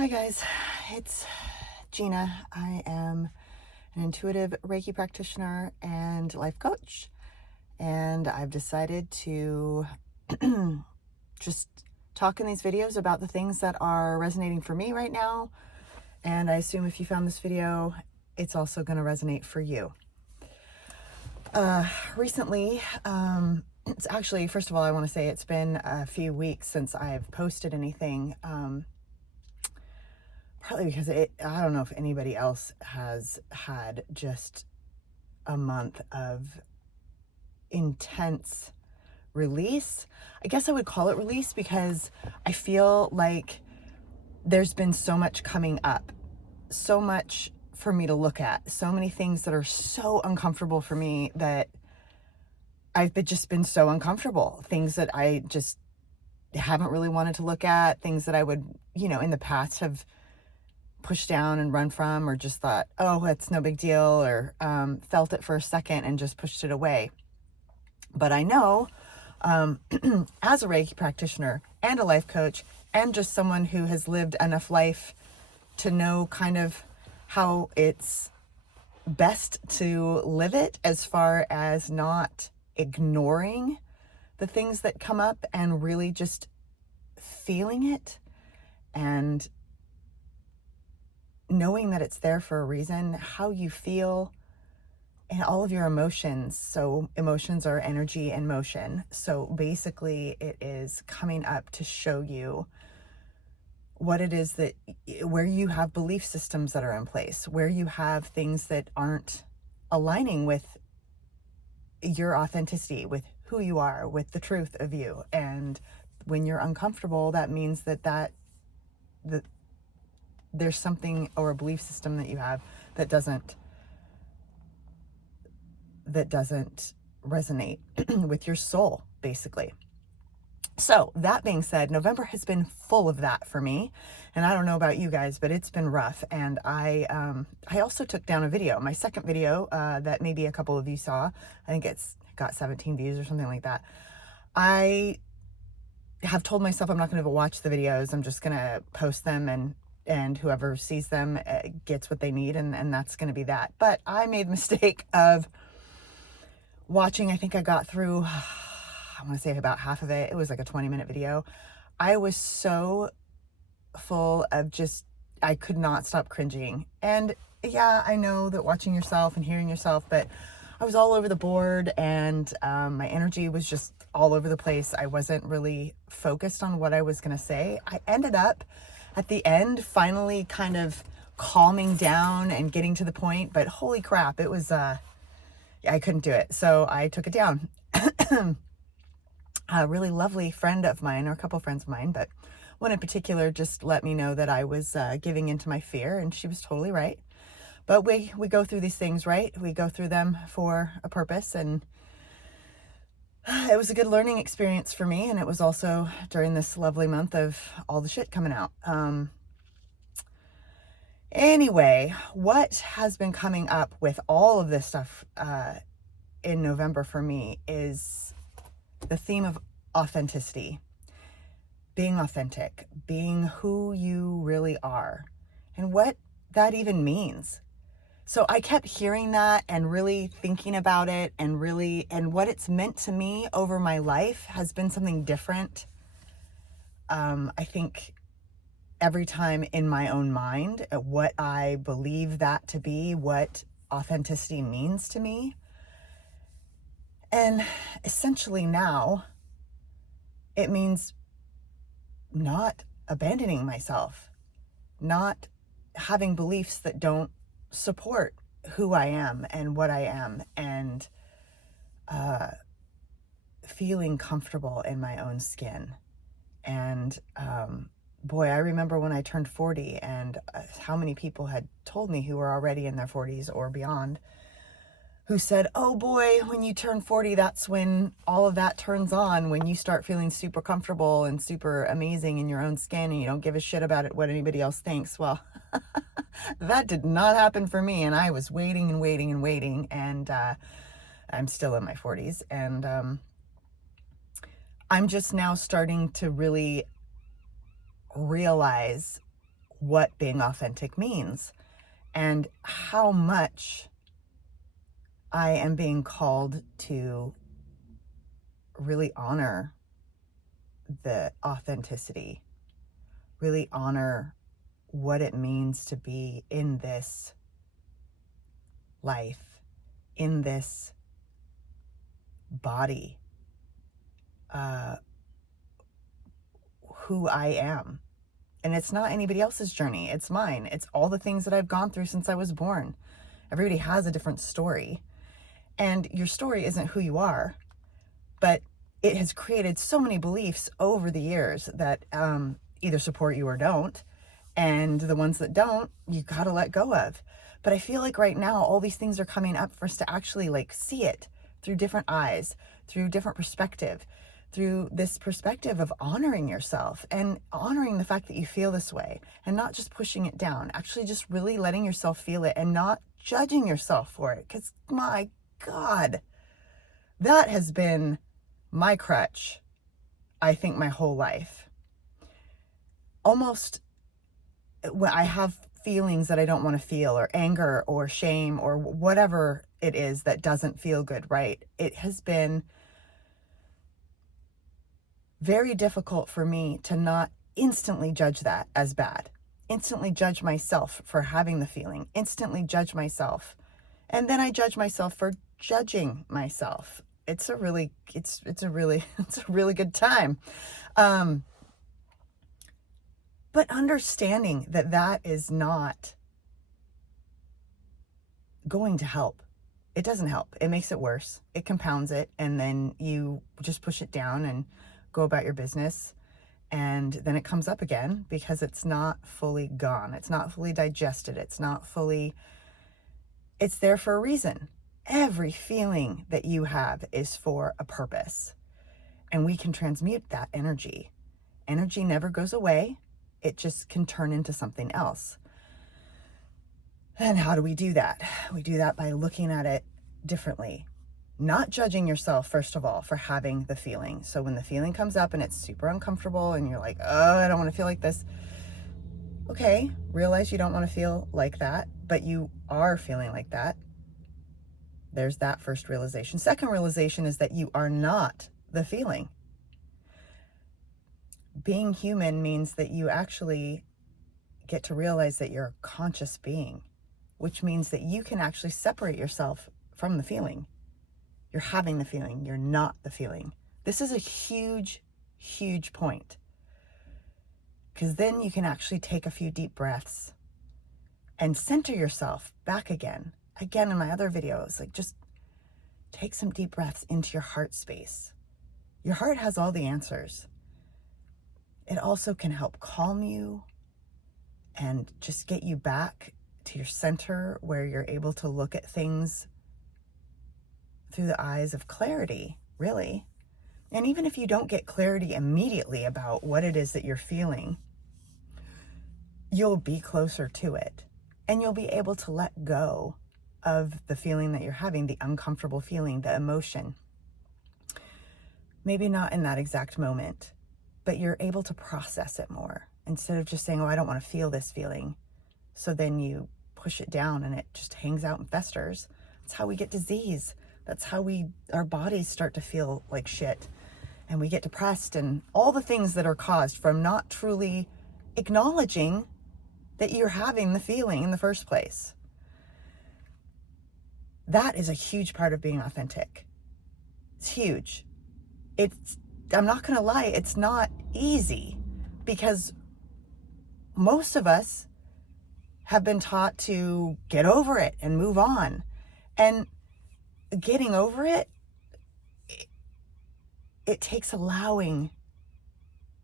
Hi guys, it's Gina. I am an intuitive Reiki practitioner and life coach, and I've decided to just talk in these videos about the things that are resonating for me right now. And I assume if you found this video, it's also going to resonate for you. Recently, it's actually, first of all, I want to say it's been a few weeks since I've posted anything. Partly because I don't know if anybody else has had just a month of intense release. I guess I would call it release because I feel like there's been so much coming up, so much for me to look at, so many things that are so uncomfortable for me that just been so uncomfortable. Things that I just haven't really wanted to look at, things that I would, in the past have pushed down and run from, or just thought, oh, it's no big deal, or felt it for a second and just pushed it away. But I know, as a Reiki practitioner and a life coach and just someone who has lived enough life to know kind of how it's best to live it, as far as not ignoring the things that come up and really just feeling it and knowing that it's there for a reason, how you feel, and all of your emotions. So emotions are energy and motion. So basically it is coming up to show you what it is that, where you have belief systems that are in place, where you have things that aren't aligning with your authenticity, with who you are, with the truth of you. And when you're uncomfortable, that means that there's something or a belief system that you have that doesn't resonate with your soul, basically. So that being said, November has been full of that for me, and I don't know about you guys, but it's been rough. And I also took down a video, my second video, that maybe a couple of you saw. I think it's got 17 views or something like that. I have told myself I'm not going to watch the videos. I'm just going to post them, and whoever sees them gets what they need, and that's going to be that. But I made the mistake of watching. I think I got through, I want to say about half of it. It was like a 20-minute video. I was so full of I could not stop cringing. And yeah, I know that watching yourself and hearing yourself, but I was all over the board, and my energy was just all over the place. I wasn't really focused on what I was going to say. I ended up at the end finally kind of calming down and getting to the point, but holy crap, it was, I couldn't do it. So I took it down. A really lovely friend of mine, or a couple friends of mine, but one in particular, just let me know that I was giving into my fear, and she was totally right. But we go through these things, right? We go through them for a purpose, and it was a good learning experience for me. And it was also during this lovely month of all the shit coming out. Anyway, what has been coming up with all of this stuff in November for me is the theme of authenticity, being authentic, being who you really are, and what that even means. So I kept hearing that and really thinking about it, and what it's meant to me over my life has been something different. I think every time in my own mind, at what I believe that to be, what authenticity means to me. And essentially now it means not abandoning myself, not having beliefs that don't support who I am and what I am, and feeling comfortable in my own skin. And boy, I remember when I turned 40, and how many people had told me, who were already in their 40s or beyond, who said, oh boy, when you turn 40, that's when all of that turns on, when you start feeling super comfortable and super amazing in your own skin, and you don't give a shit about it, what anybody else thinks. Well, that did not happen for me, and I was waiting and waiting and waiting, and I'm still in my 40s, and I'm just now starting to really realize what being authentic means and how much I am being called to really honor the authenticity, really honor what it means to be in this life, in this body, who I am. And it's not anybody else's journey, it's mine. It's all the things that I've gone through since I was born. Everybody has a different story. And your story isn't who you are, but it has created so many beliefs over the years that either support you or don't. And the ones that don't, you got to let go of. But I feel like right now, all these things are coming up for us to actually like see it through different eyes, through different perspective, through this perspective of honoring yourself and honoring the fact that you feel this way and not just pushing it down, actually just really letting yourself feel it and not judging yourself for it. Because my God, that has been my crutch, I think, my whole life. Almost when I have feelings that I don't want to feel, or anger or shame or whatever it is that doesn't feel good, right? It has been very difficult for me to not instantly judge that as bad, instantly judge myself for having the feeling, instantly judge myself. And then I judge myself for judging myself. It's a really good time. But understanding that that is not going to help. It doesn't help. It makes it worse. It compounds it. And then you just push it down and go about your business. And then it comes up again because it's not fully gone. It's not fully digested. It's there for a reason. Every feeling that you have is for a purpose. And we can transmute that energy. Energy never goes away. It just can turn into something else. And how do we do that? We do that by looking at it differently. Not judging yourself, first of all, for having the feeling. So when the feeling comes up and it's super uncomfortable and you're like, oh, I don't want to feel like this. Okay, realize you don't want to feel like that, but you are feeling like that. There's that first realization. Second realization is that you are not the feeling. Being human means that you actually get to realize that you're a conscious being, which means that you can actually separate yourself from the feeling. You're having the feeling, you're not the feeling. This is a huge, huge point. Because then you can actually take a few deep breaths and center yourself back again. Again, in my other videos, like just take some deep breaths into your heart space. Your heart has all the answers. It also can help calm you and just get you back to your center where you're able to look at things through the eyes of clarity, really. And even if you don't get clarity immediately about what it is that you're feeling, you'll be closer to it and you'll be able to let go of the feeling that you're having, the uncomfortable feeling, the emotion. Maybe not in that exact moment, but you're able to process it more instead of just saying, oh, I don't want to feel this feeling. So then you push it down and it just hangs out and festers. That's how we get disease. That's how our bodies start to feel like shit. And we get depressed and all the things that are caused from not truly acknowledging that you're having the feeling in the first place. That is a huge part of being authentic. It's huge. I'm not going to lie, it's not easy because most of us have been taught to get over it and move on. And getting over it, it takes allowing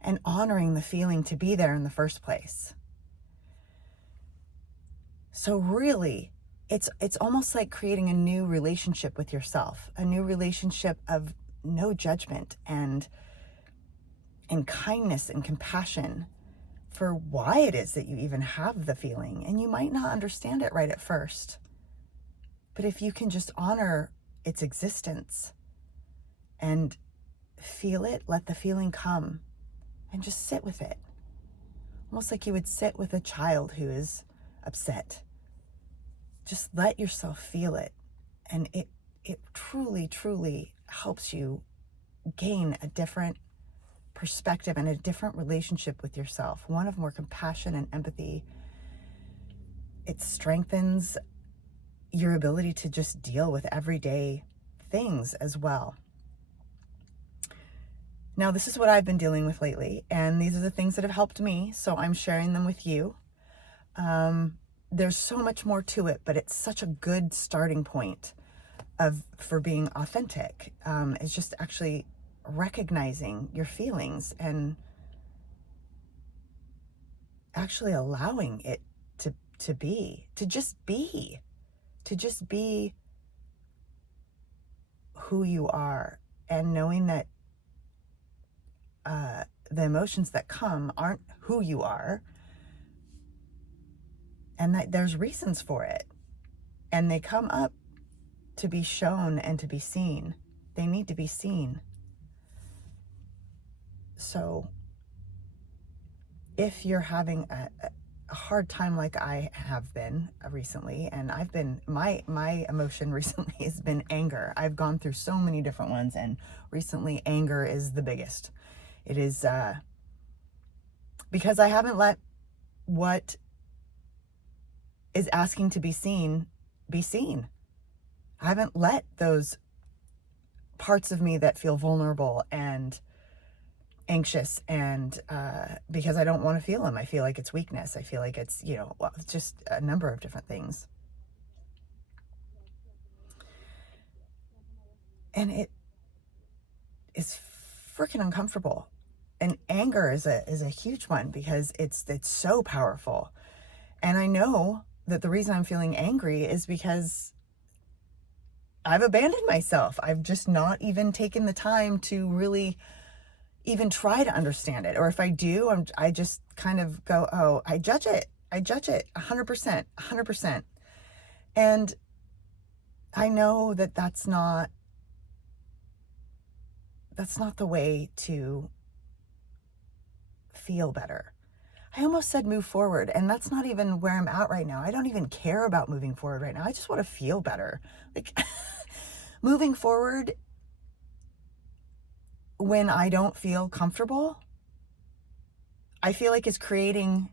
and honoring the feeling to be there in the first place. So really, it's almost like creating a new relationship with yourself, a new relationship of no judgment and kindness and compassion for why it is that you even have the feeling. And you might not understand it right at first, but if you can just honor its existence and feel it, let the feeling come and just sit with it. almost like you would sit with a child who is upset. Just let yourself feel it. And it truly, truly helps you gain a different perspective and a different relationship with yourself, one of more compassion and empathy. It strengthens your ability to just deal with everyday things as well. Now, this is what I've been dealing with lately, and these are the things that have helped me, so I'm sharing them with you. There's so much more to it, but it's such a good starting point for being authentic. It's just actually recognizing your feelings and actually allowing it to just be who you are, and knowing that the emotions that come aren't who you are, and that there's reasons for it, and they come up to be shown and to be seen. They need to be seen. So if you're having a hard time like I have been recently, and I've been, my emotion recently has been anger. I've gone through so many different ones, and recently anger is the biggest. It is because I haven't let what is asking to be seen be seen. I haven't let those parts of me that feel vulnerable and anxious, and because I don't want to feel them. I feel like it's weakness. I feel like it's, it's just a number of different things. And it is freaking uncomfortable. And anger is a huge one, because it's so powerful. And I know that the reason I'm feeling angry is because I've abandoned myself. I've just not even taken the time to really even try to understand it. Or if I do, I just kind of go, oh, I judge it 100%. And I know that that's not the way to feel better. I almost said move forward, and that's not even where I'm at right now. I don't even care about moving forward right now. I just want to feel better. Like moving forward when I don't feel comfortable, I feel like is creating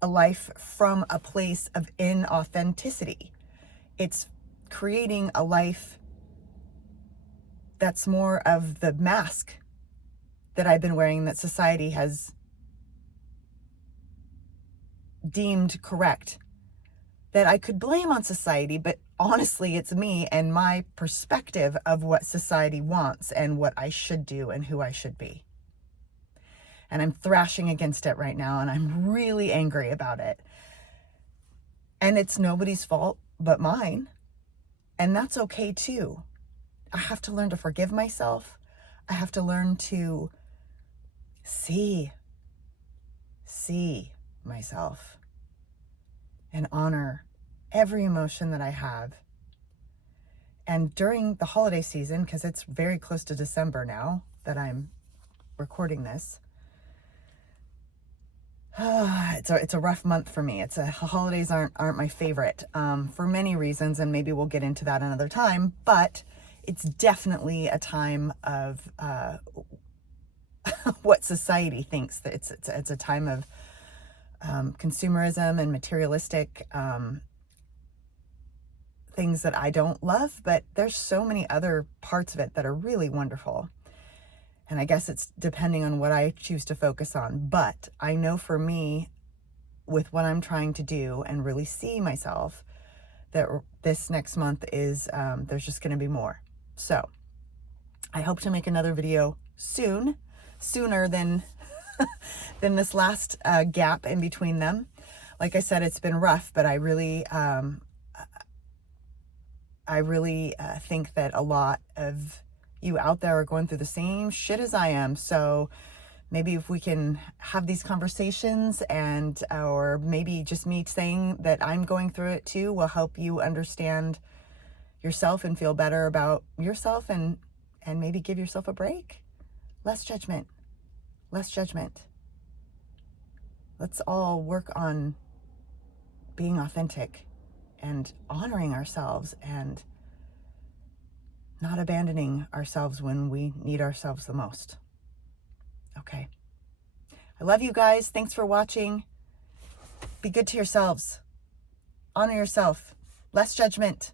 a life from a place of inauthenticity. It's creating a life that's more of the mask that I've been wearing, that society has deemed correct, that I could blame on society, but honestly, it's me and my perspective of what society wants and what I should do and who I should be. And I'm thrashing against it right now, and I'm really angry about it. And it's nobody's fault but mine. And that's okay too. I have to learn to forgive myself. I have to learn to see myself and honor every emotion that I have. And during the holiday season, because it's very close to December now that I'm recording this, it's a rough month for me. Holidays aren't my favorite for many reasons, and maybe we'll get into that another time. But it's definitely a time of what society thinks that it's a time of consumerism and materialistic things that I don't love. But there's so many other parts of it that are really wonderful. And I guess it's depending on what I choose to focus on. But I know for me, with what I'm trying to do and really see myself, that this next month is, there's just going to be more. So I hope to make another video sooner than this last gap in between them. Like I said, it's been rough, but I really think that a lot of you out there are going through the same shit as I am. So maybe if we can have these conversations, and or maybe just me saying that I'm going through it too, will help you understand yourself and feel better about yourself, and maybe give yourself a break. Less judgment. Let's all work on being authentic and honoring ourselves and not abandoning ourselves when we need ourselves the most. Okay. I love you guys. Thanks for watching. Be good to yourselves. Honor yourself. Less judgment.